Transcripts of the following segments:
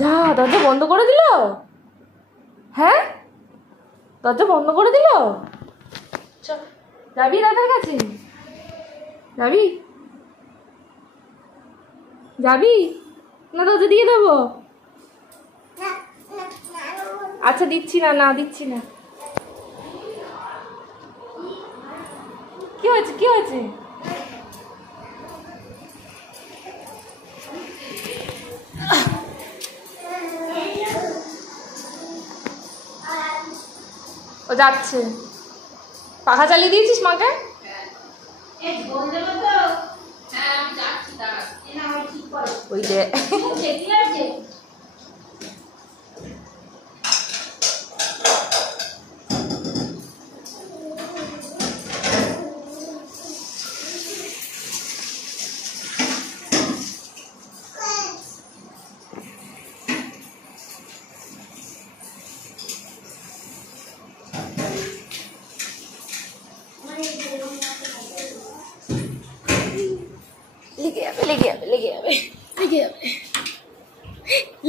যা দরজা বন্ধ করে দিল। হ্যাঁ দরজা বন্ধ করে দিল। যাবি দাদার কাছে? যাবি যাবি না দরজা দিয়ে দেবো? আচ্ছা দিচ্ছি না, না দিচ্ছি না। কি হয়েছে কি হয়েছে? ও যাচ্ছে। পাখা চালিয়ে দিয়েছিস মাকে? ওই যে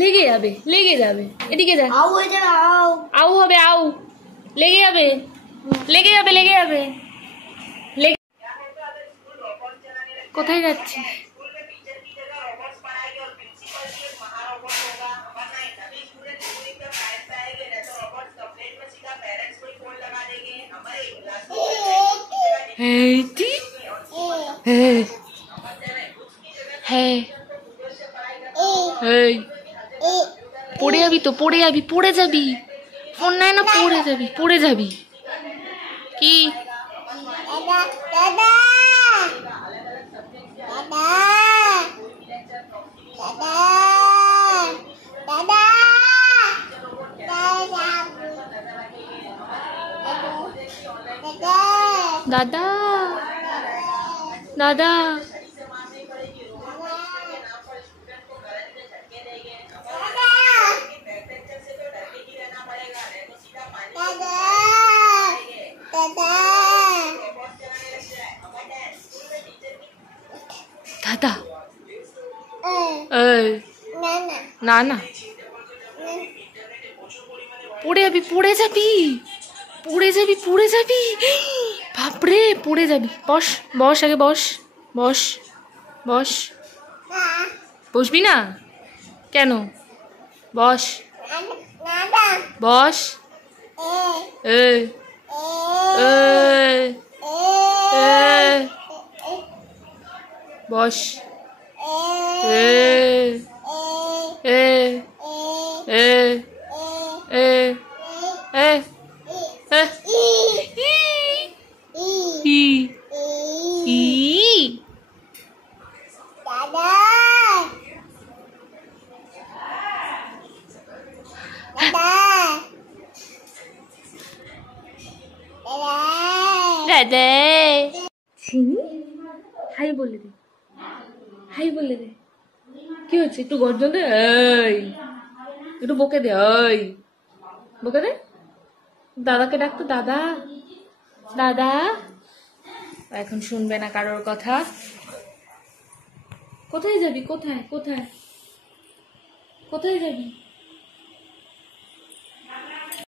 লেগে যাবে। এদিকে যা। আউ হবে, আউ লেগে যাবে। কোথায় যাচ্ছিস? পড়ে যাবি তো, পড়ে যাবি। ফোন নেয় না, পড়ে যাবি। কি দাদা দাদা দাদা না না পড়ে যাবি বাপরে, পড়ে যাবি। বস আগে বস। বসবি না কেন? বস বস। বস। হাই বলে দে। কি হচ্ছে? একটু গর্জন দে। একটু বকে দে। বকে দে। দাদাকে ডাকতো, দাদা। এখন শুনবে না কারোর কথা। কোথায় যাবি? কোথায় যাবি?